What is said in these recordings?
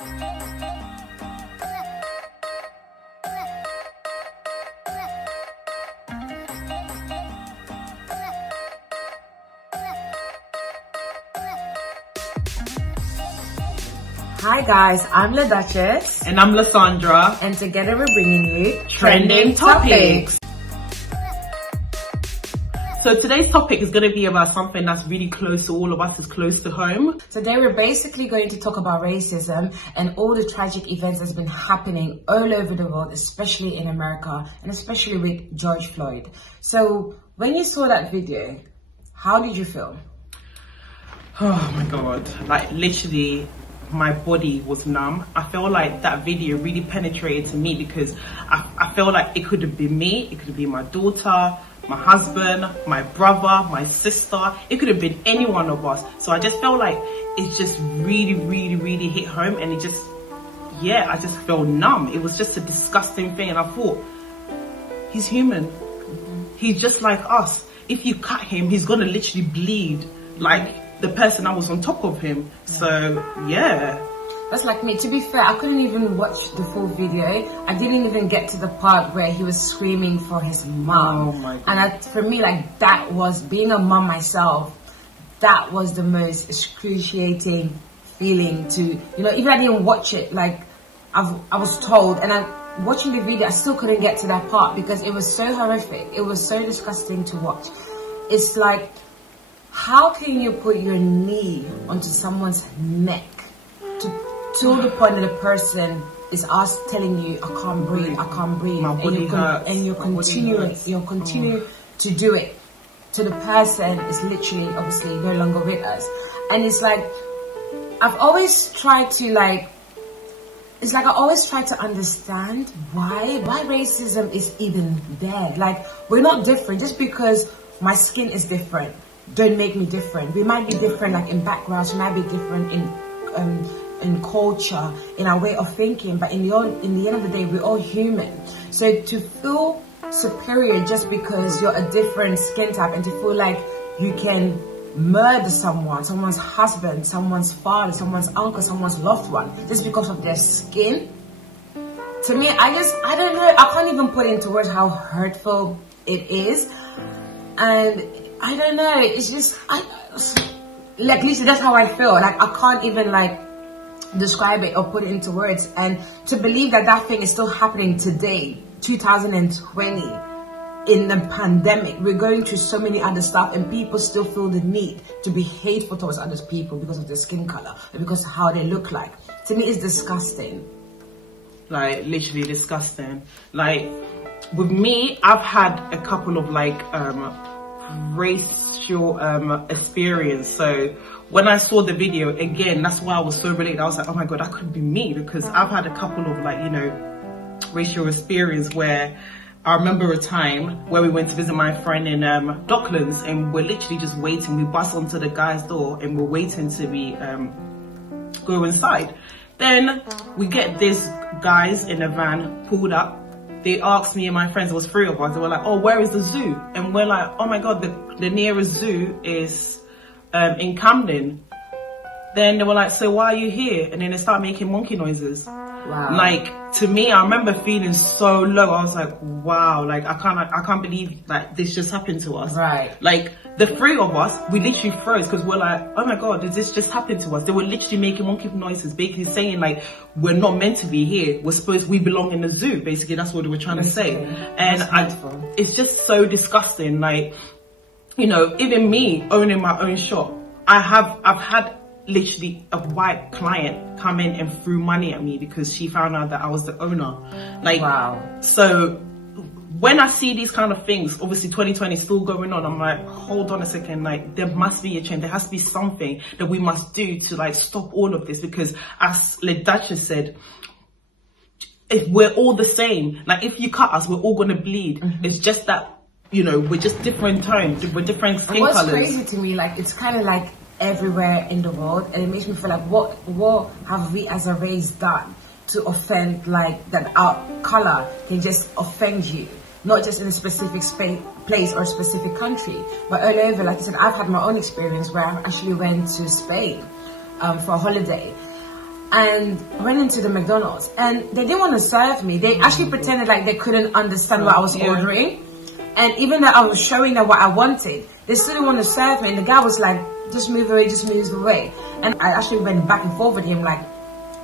Hi guys, I'm Ledutches. And I'm Lasandra. And together we're bringing you Trending Topics. So today's topic is going to be about something that's really close to all of us, is close to home. Today we're basically going to talk about racism and all the tragic events that's been happening all over the world, especially in America and especially with George Floyd. So when you saw that video, how did you feel? Oh my God, like literally my body was numb. I felt like that video really penetrated to me because I felt like it could have been me, it could have been my daughter, my husband, my brother, my sister. It could have been any one of us. So I just felt like it just really hit home, and it just, yeah, I just felt numb. It was just a disgusting thing, and I thought, he's human. He's just like us. If you cut him, he's gonna literally bleed like the person that was on top of him. So yeah, that's like me. To be fair, I couldn't even watch the full video. I didn't even get to the part where he was screaming for his mom. Oh my God. And for me, like, that was, being a mom myself, that was the most excruciating feeling to, you know, even I didn't watch it, like I was told, and watching the video, I still couldn't get to that part because it was so horrific. It was so disgusting to watch. It's like, how can you put your knee onto someone's neck to the point that the person is telling you, I can't breathe, I can't breathe, My body hurts. And you're continuing to do it to the person is literally, obviously, no longer with us. And it's like, I've always tried to like, it's like I always try to understand why racism is even there. Like, we're not different. Just because my skin is different, don't make me different. We might be different, like in backgrounds, we might be different in culture, in our way of thinking, but in the end of the day, we're all human. So to feel superior just because you're a different skin type, and to feel like you can murder someone's husband, someone's father, someone's uncle, someone's loved one, just because of their skin, to me, I don't know, I can't even put into words how hurtful it is. And I don't know, it's just, like Lisa, that's how I feel. Like, I can't even like describe it or put it into words. And to believe that that thing is still happening today, 2020, in the pandemic, we're going through so many other stuff, and people still feel the need to be hateful towards other people because of their skin color, or because of how they look like. To me, it's disgusting. Like, literally disgusting. Like, with me, I've had a couple of like racial experience. So when I saw the video again, that's why I was so related. I was like, oh my God, that could be me, because I've had a couple of like, you know, racial experience where I remember a time where we went to visit my friend in Docklands, and we're literally just waiting. We bust onto the guy's door and we're waiting to be go inside. Then we get these guys in a van pulled up. They asked me and my friends, there was 3 of us, they were like, oh, where is the zoo? And we're like, oh my God, the nearest zoo is in Camden. Then they were like, so why are you here? And then they start making monkey noises. Wow. Like, to me, I remember feeling so low. I was like, wow, like I can't believe like this just happened to us. Right. Like, the 3 of us, we literally froze because we're like, oh my God, did this just happen to us? They were literally making monkey noises, basically saying like, we're not meant to be here. We belong in the zoo. Basically, that's what they were trying to say. And it's just so disgusting. Like, you know, even me owning my own shop, I've had literally a white client come in and threw money at me because she found out that I was the owner. Like, wow. So when I see these kind of things, obviously 2020 is still going on, I'm like, hold on a second, like there must be a change. There has to be something that we must do to like stop all of this, because as Ledutches said, if we're all the same, like if you cut us, we're all gonna bleed. It's just that, you know, we're just different tones, we're different skin colors. What's crazy to me, like, it's kind of like everywhere in the world, and it makes me feel like, what have we as a race done to offend, like, that our color can just offend you, not just in a specific place or a specific country, but all over. Like I said, I've had my own experience where I actually went to Spain for a holiday, and went into the McDonald's, and they didn't want to serve me. They actually pretended like they couldn't understand what I was ordering. And even though I was showing them what I wanted, they still didn't want to serve me. And the guy was like, just move away, just move away. And I actually went back and forth with him like,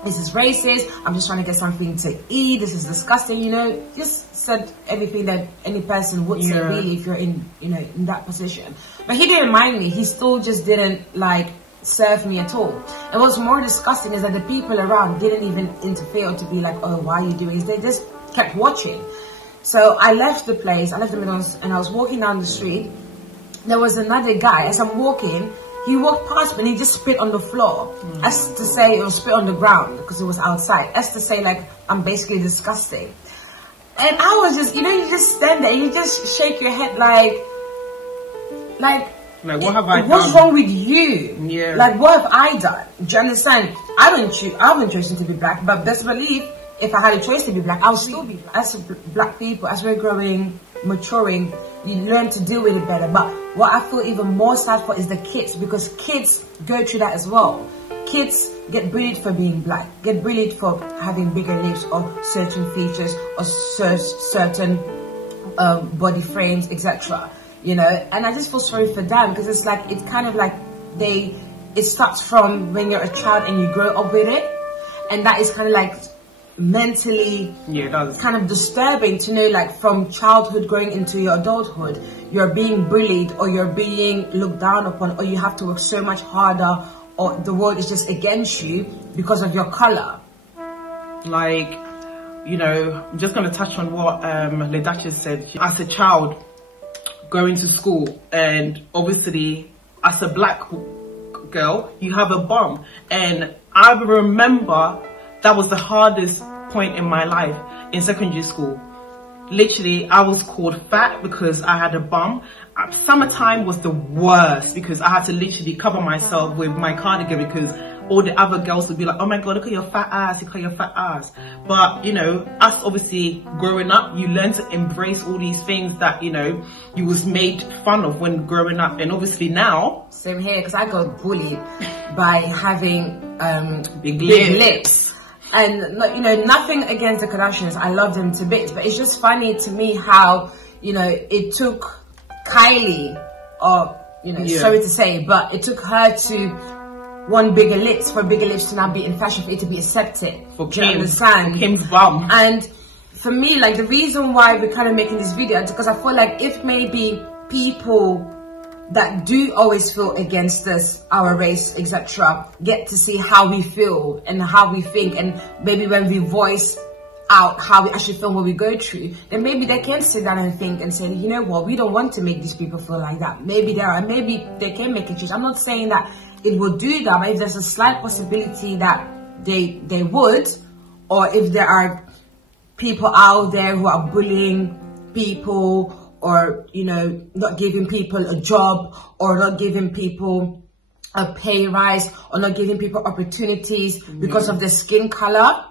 this is racist, I'm just trying to get something to eat, this is disgusting, you know. Just said everything that any person would say really if you're in, you know, in that position. But he didn't mind me. He still just didn't like serve me at all. And what's more disgusting is that the people around didn't even interfere to be like, oh, why are you doing this? They just kept watching. So I left the place, I left the McDonald's, and I was walking down the street. There was another guy. As I'm walking, he walked past me and he just spit on the floor. As to say, it was spit on the ground because it was outside. As to say, like, I'm basically disgusting. And I was just, you know, you just stand there and you just shake your head like what have I done? What's wrong with you? Yeah. Like, what have I done? Do you understand? I haven't chosen to be black, but best believe, if I had a choice to be black, I would still be black. As black people, as we're growing, maturing, you learn to deal with it better. But what I feel even more sad for is the kids, because kids go through that as well. Kids get bullied for being black, get bullied for having bigger lips or certain features or certain body frames, etc. You know, and I just feel sorry for them, because it's like, it's kind of like it starts from when you're a child and you grow up with it, and that is kind of like mentally kind of disturbing to know, like, from childhood going into your adulthood, you're being bullied or you're being looked down upon, or you have to work so much harder, or the world is just against you because of your color. Like, you know, I'm just going to touch on what Ledutches said. As a child going to school, and obviously as a black girl, you have a bum, and I remember that was the hardest point in my life in secondary school. Literally, I was called fat because I had a bum. Summertime was the worst because I had to literally cover myself with my cardigan, because all the other girls would be like, oh my god, look at your fat ass, look at your fat ass. But, you know, us obviously growing up, you learn to embrace all these things that, you know, you was made fun of when growing up. And obviously now, same here, because I got bullied by having big lips. And, you know, nothing against the Kardashians. I love them to bits. But it's just funny to me how, you know, it took Kylie, or, you know, sorry to say, but it took her to want bigger lips, for bigger lips to now be in fashion, for it to be accepted. For Do you understand? Kim's bum. And for me, like, the reason why we're kind of making this video is because I feel like if maybe people that do always feel against us, our race, etc., get to see how we feel and how we think, and maybe when we voice out how we actually feel, what we go through, then maybe they can sit down and think and say, you know what, we don't want to make these people feel like that. Maybe they can make a change. I'm not saying that it will do that, but if there's a slight possibility that they would, or if there are people out there who are bullying people, or, you know, not giving people a job, or not giving people a pay rise, or not giving people opportunities because of their skin color,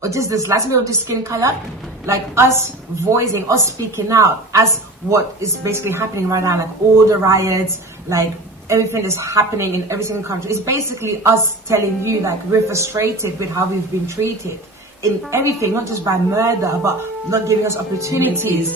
or just this last bit of the skin color, like us voicing, us speaking out as what is basically happening right now, like all the riots, like everything that's happening in every single country, it's basically us telling you, like, we're frustrated with how we've been treated in everything, not just by murder, but not giving us opportunities,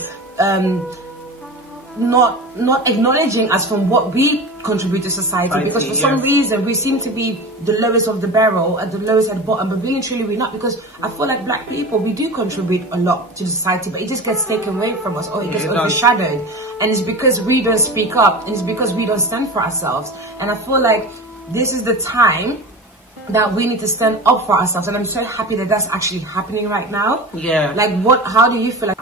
not acknowledging us from what we contribute to society, because for some reason we seem to be the lowest of the barrel, at the lowest at the bottom, but really truly we're not, because I feel like black people, we do contribute a lot to the society, but it just gets taken away from us, or it gets overshadowed, and it's because we don't speak up, and it's because we don't stand for ourselves. And I feel like this is the time that we need to stand up for ourselves, and I'm so happy that that's actually happening right now. Like, how do you feel like?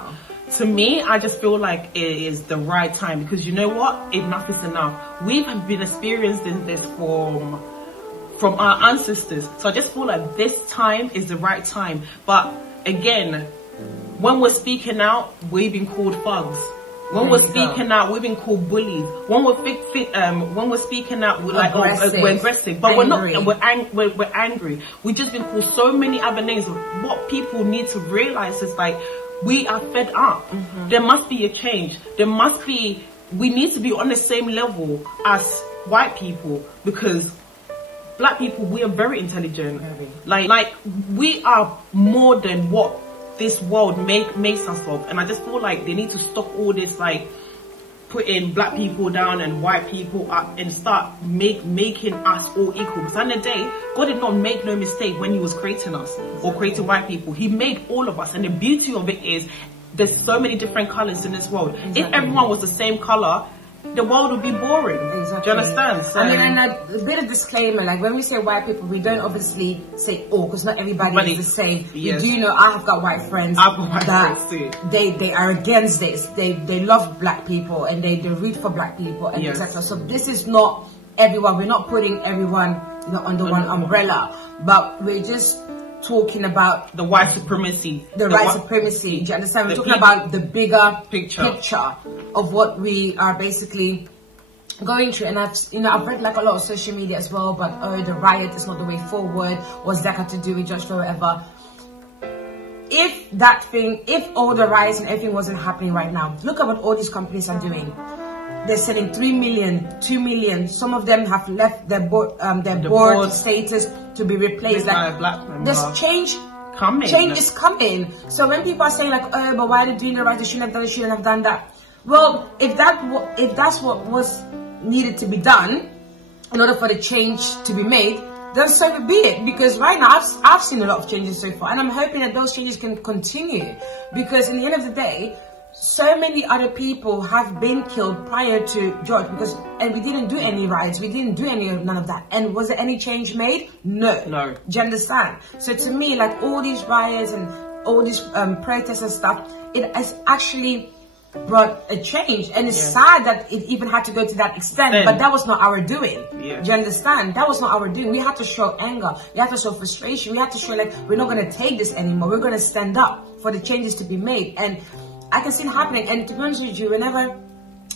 To me, I just feel like it is the right time, because you know what? Enough is enough. We've been experiencing this from our ancestors. So I just feel like this time is the right time. But again, when we're speaking out, we've been called thugs. When we're speaking out, we've been called bullies. When we're speaking out, we're like, we're aggressive. But angry. we're angry. We've just been called so many other names. What people need to realize is, like, we are fed up. There must be a change. We need to be on the same level as white people, because black people, we are very intelligent. Like we are more than what this world makes us of. And I just feel like they need to stop all this like putting black people down and white people up and start making us all equal. Because at the end of the day, God did not make no mistake when he was creating us or creating white people. He made all of us, and the beauty of it is there's so many different colors in this world. If everyone was the same color, the world would be boring. Do you understand? So, I mean, and a bit of disclaimer, like when we say white people, we don't obviously say all, because not everybody is the same. Yes. You do know I have got white friends that they are against this. They love black people and they root for black people and etc. So this is not everyone. We're not putting everyone, you know, under one umbrella, but we're just talking about the white supremacy. The white supremacy. Do you understand? We're talking about the bigger picture of what we are basically going through. And I've read like a lot of social media as well, but oh, the riot is not the way forward. What's that got to do with George Floyd, whatever? If all the riots and everything wasn't happening right now, look at what all these companies are doing. They're selling 3 million, 2 million. Some of them have left their board status to be replaced. Like, there's change coming. Change is coming. So when people are saying like, oh, but why are they doing the right? They shouldn't have done that. Well, if that's what was needed to be done in order for the change to be made, then so be it. Because right now I've seen a lot of changes so far, and I'm hoping that those changes can continue. Because in the end of the day, so many other people have been killed prior to George, and we didn't do any riots, we didn't do none of that. And was there any change made? No. Do you understand? So to me, like all these riots and all these protests and stuff, it has actually brought a change, and it's sad that it even had to go to that extent, but that was not our doing. Do you understand? That was not our doing. We had to show anger, we had to show frustration, we had to show like we're not going to take this anymore, we're going to stand up for the changes to be made. And I can see it happening. And to be honest with you, whenever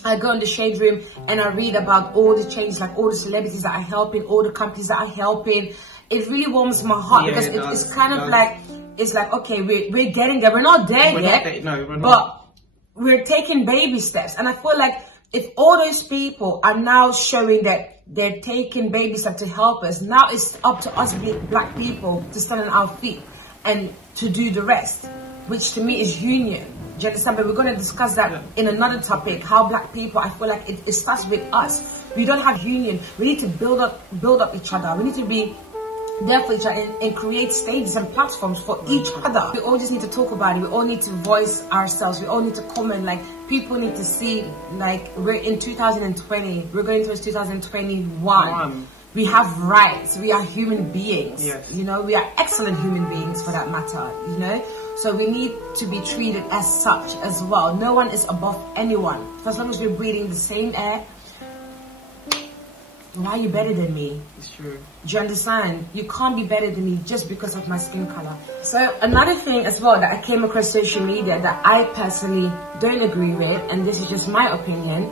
I go in the shade room and I read about all the changes, like all the celebrities that are helping, all the companies that are helping, it really warms my heart, because it's kind of like, it's like, okay, we're getting there. We're not there yet, but we're taking baby steps. And I feel like if all those people are now showing that they're taking baby steps to help us, now it's up to us black people to stand on our feet and to do the rest, which to me is union. Do you understand? But we're going to discuss that in another topic, how black people, I feel like it starts with us. We don't have union. We need to build up each other. We need to be there for each other and create stages and platforms for each other. We all just need to talk about it. We all need to voice ourselves. We all need to comment. Like, people need to see, like, we're in 2020. We're going towards 2021. We have rights. We are human beings. You know, we are excellent human beings for that matter, you know. So we need to be treated as such as well. No one is above anyone. So as long as we're breathing the same air, why are you better than me? It's true. Do you understand? You can't be better than me just because of my skin color. So another thing as well that I came across social media that I personally don't agree with, and this is just my opinion,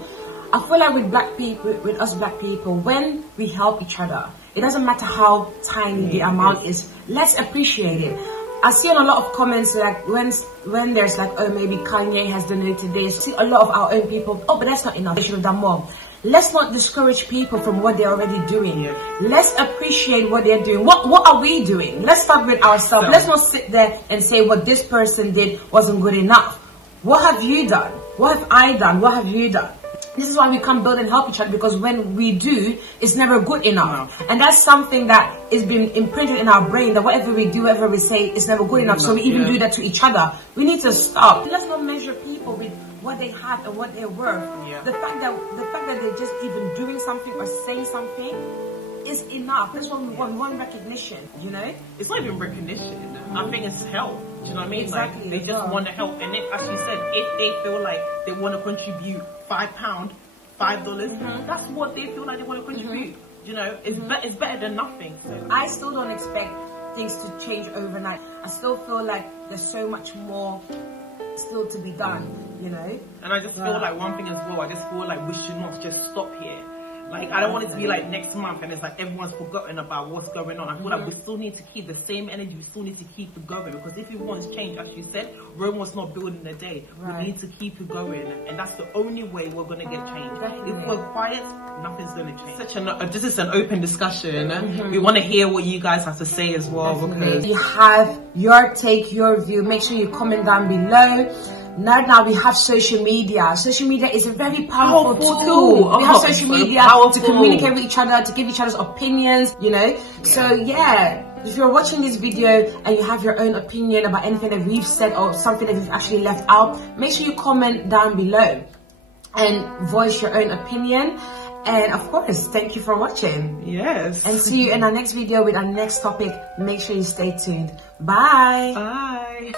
I feel like with us black people, when we help each other, it doesn't matter how tiny the amount is, let's appreciate it. I see on a lot of comments like when there's like, oh, maybe Kanye has donated this. I see a lot of our own people, oh, but that's not enough, they should have done more. Let's not discourage people from what they're already doing. Let's appreciate what they're doing. What are we doing? Let's start with ourselves. Let's not sit there and say what this person did wasn't good enough. What have you done? What have I done? What have you done? This is why we come build and help each other, because when we do, it's never good enough. And that's something that is being imprinted in our brain, that whatever we do, whatever we say, it's never good enough. So we even do that to each other. We need to stop. Let's not measure people with what they have and what they're worth. The fact that they're just even doing something or saying something is enough. That's what we want. We want recognition, you know? It's not even recognition. I think it's help. Do you know what I mean? Exactly. Like, they just want to help. And if, as you said, if they feel like they want to contribute £5, $5, that's what they feel like they want to contribute. You know, it's better than nothing. So I still don't expect things to change overnight. I still feel like there's so much more still to be done, you know. And I just feel like one thing as well, I just feel like we should not just stop here. Like, I don't want it to be like next month and it's like everyone's forgotten about what's going on. I feel like we still need to keep the same energy. We still need to keep it going, because if we want change, as you said, Rome was not built in a day. We need to keep it going, and that's the only way we're going to get change. If we're quiet, nothing's going to change. This is an open discussion. We want to hear what you guys have to say as well. Because you have your take, your view. Make sure you comment down below. Now we have social media. Social media is a very powerful tool. We have social media to communicate with each other, to give each other's opinions, you know. So yeah, if you're watching this video and you have your own opinion about anything that we've said or something that we've actually left out, make sure you comment down below and voice your own opinion. And of course, thank you for watching. Yes. And see you in our next video with our next topic. Make sure you stay tuned. Bye. Bye.